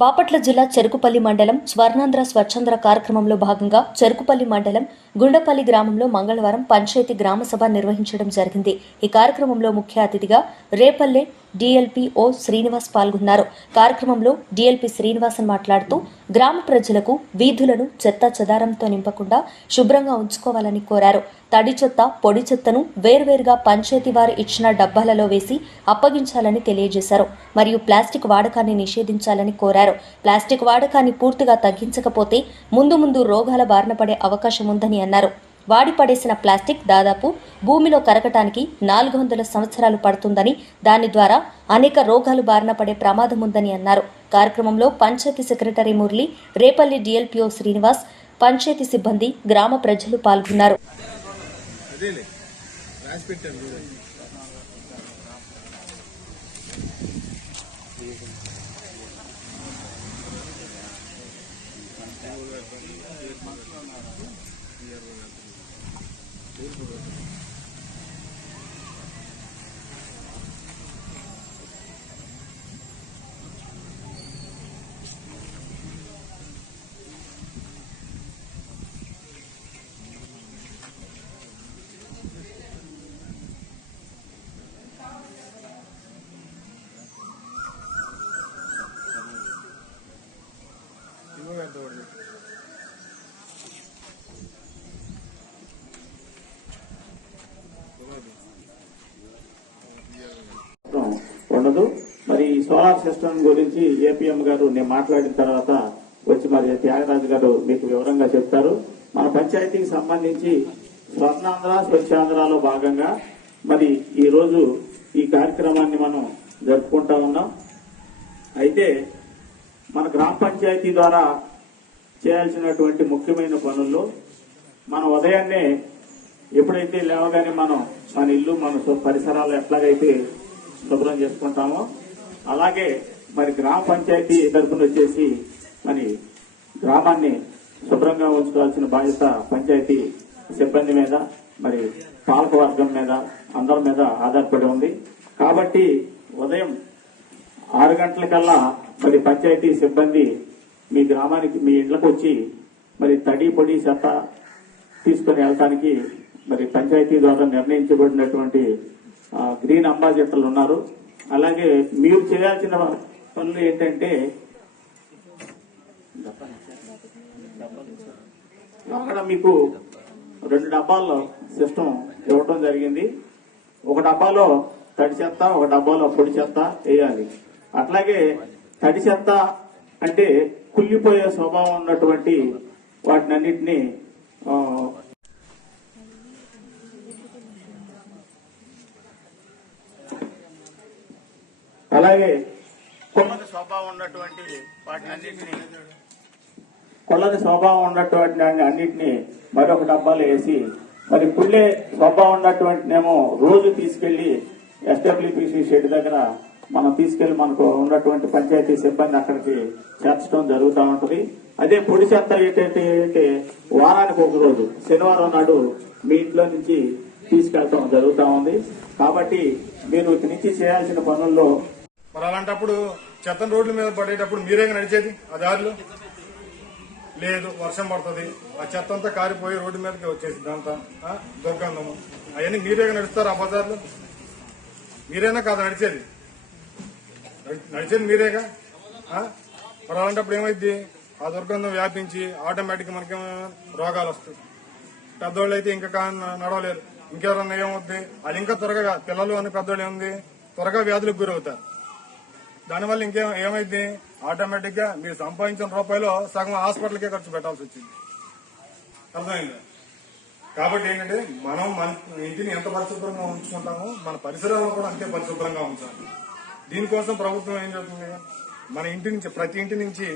బాపట్ల జిల్లా చెరుకుపల్లి మండలం స్వర్ణాంధ్ర స్వచ్ఛంద్ర కార్యక్రమంలో భాగంగా చెరుకుపల్లి మండలం గుండపల్లి గ్రామంలో మంగళవారం పంచాయతీ గ్రామసభ నిర్వహించడం జరిగింది. ఈ కార్యక్రమంలో ముఖ్య అతిథిగా రేపల్లె డిఎల్పి ఓ శ్రీనివాస్ పాల్గొన్నారు. కార్యక్రమంలో డిఎల్పి శ్రీనివాసన్ మాట్లాడుతూ గ్రామ ప్రజలకు వీధులను చెత్త చెదారంతో నింపకుండా శుభ్రంగా ఉంచుకోవాలని కోరారు. తడి చెత్త పొడి చెత్తను వేర్వేరుగా పంచాయతీ వారు ఇచ్చిన డబ్బాలలో వేసి అప్పగించాలని తెలియజేశారు మరియు ప్లాస్టిక్ వాడకాన్ని నిషేధించాలని కోరారు. ప్లాస్టిక్ వాడకాన్ని పూర్తిగా తగ్గించకపోతే ముందు ముందు రోగాల బారిన పడే అవకాశం ఉందని అన్నారు. వాడి పడేసిన ప్లాస్టిక్ దాదాపు భూమిలో కరగటానికి నాలుగు వందల సంవత్సరాలు పడుతుందని దాని ద్వారా అనేక రోగాలు బారిన పడే ప్రమాదం ఉందని అన్నారు. కార్యక్రమంలో పంచాయతీ సెక్రటరీ మురళి రేపల్లి డిఎల్పిఓ శ్రీనివాస్ పంచాయతీ సిబ్బంది గ్రామ ప్రజలు పాల్గొన్నారు. అదేలే. సోలార్ సిస్టమ్ గురించి ఏపీఎం గారు నేను మాట్లాడిన తర్వాత వచ్చి మరి త్యాగరాజు గారు మీకు వివరంగా చెప్తారు. మన పంచాయతీకి సంబంధించి స్వర్ణాంధ్ర స్వచ్ఛాంధ్రలో భాగంగా మరి ఈ రోజు ఈ కార్యక్రమాన్ని మనం జరుపుకుంటా ఉన్నాం. అయితే మన గ్రామ పంచాయతీ ద్వారా చేయాల్సినటువంటి ముఖ్యమైన పనుల్లో మన ఉదయాన్నే ఎప్పుడైతే లేవగానే మనం మన ఇల్లు మన పరిసరాలు ఎట్లాగైతే శుభ్రం చేసుకుంటామో అలాగే మరి గ్రామ పంచాయతీ తరఫున వచ్చేసి మరి గ్రామాన్ని శుభ్రంగా ఉంచుకోవాల్సిన బాధ్యత పంచాయతీ సిబ్బంది మీద మరి పాలక వర్గం మీద అందరి మీద ఆధారపడి ఉంది. కాబట్టి ఉదయం ఆరు గంటలకల్లా మరి పంచాయతీ సిబ్బంది మీ గ్రామానికి మీ ఇళ్ళకు వచ్చి మరి తడి పొడి చెత్త తీసుకుని వెళ్ళటానికి మరి పంచాయతీ ద్వారా నిర్ణయించబడినటువంటి గ్రీన్ అంబాసిడర్లు ఉన్నారు. అలాగే మీరు చేయాల్సిన పనులు ఏంటంటే అక్కడ మీకు రెండు డబ్బాల్లో సిస్టమ్ ఇవ్వటం జరిగింది. ఒక డబ్బాలో తడి చెత్త ఒక డబ్బాలో పొడి చెత్త వేయాలి. అట్లాగే తడి చెత్త అంటే కుళ్ళిపోయే స్వభావం ఉన్నటువంటి వాటినన్నిటినీ అలాగే కొమ్మని స్వభావం ఉన్నటువంటి వాటినన్నిటినీ కొల్లని స్వభావం ఉన్నటువంటి దాన్ని అన్నిటినీ మరొక డబ్బాలో వేసి మరి పుల్లే స్వభావం ఉన్నటువంటినేమో రోజు తీసుకెళ్ళి ఎస్డబ్ల్యూపీసీ షెడ్ దగ్గర మనం తీసుకెళ్ళి మనకు ఉన్నటువంటి పంచాయతీ సిబ్బంది అక్కడికి చేర్చడం జరుగుతూ ఉంటది. అదే పొడి చెత్త ఏంటంటే వారానికి ఒక రోజు శనివారం నాడు మీ ఇంట్లో నుంచి తీసుకెళ్తాం జరుగుతూ ఉంది. కాబట్టి మీరు ఇక్కడి నుంచి చేయాల్సిన పనుల్లో మరి అలాంటప్పుడు చెత్తను రోడ్ల మీద పడేటప్పుడు మీరే నడిచేది? ఆ దారిలో? లేదు వర్షం పడుతుంది. ఆ చెత్త అంతా కారిపోయి రోడ్డు మీదకి వచ్చేసింది అంతా దుర్గంధము. అవన్నీ మీరే నడుస్తారు ఆ బజార్లో? మీరేనా కాదు నడిచేది? నడిచేది మీరేగా? మరి అలాంటప్పుడు ఏమైంది ఆ దుర్గంధం వ్యాపించి ఆటోమేటిక్ మనకి రోగాలు వస్తాయి. పెద్దోళ్ళు అయితే ఇంకా నడవలేరు. ఇంకెవరన్నా ఏమవుద్ది? వాళ్ళు ఇంకా త్వరగా పిల్లలు అని పెద్దోళ్ళు ఏముంది? త్వరగా వ్యాధులకు గురవుతారు. దానివల్ల ఇంకేం ఏమైంది? ఆటోమేటిక్గా మీరు సంపాదించిన రూపాయలు సగం హాస్పిటల్కే ఖర్చు పెట్టాల్సి వచ్చింది. అర్థమైందా? కాబట్టి ఏంటంటే మనం మన ఇంటిని ఎంత పరిశుభ్రంగా ఉంచుకుంటామో మన పరిసరాలను కూడా అంతే పరిశుభ్రంగా ఉంచాలి. దీనికోసం ప్రభుత్వం ఏం చేస్తుంది మన ఇంటి నుంచి ప్రతి ఇంటి నుంచి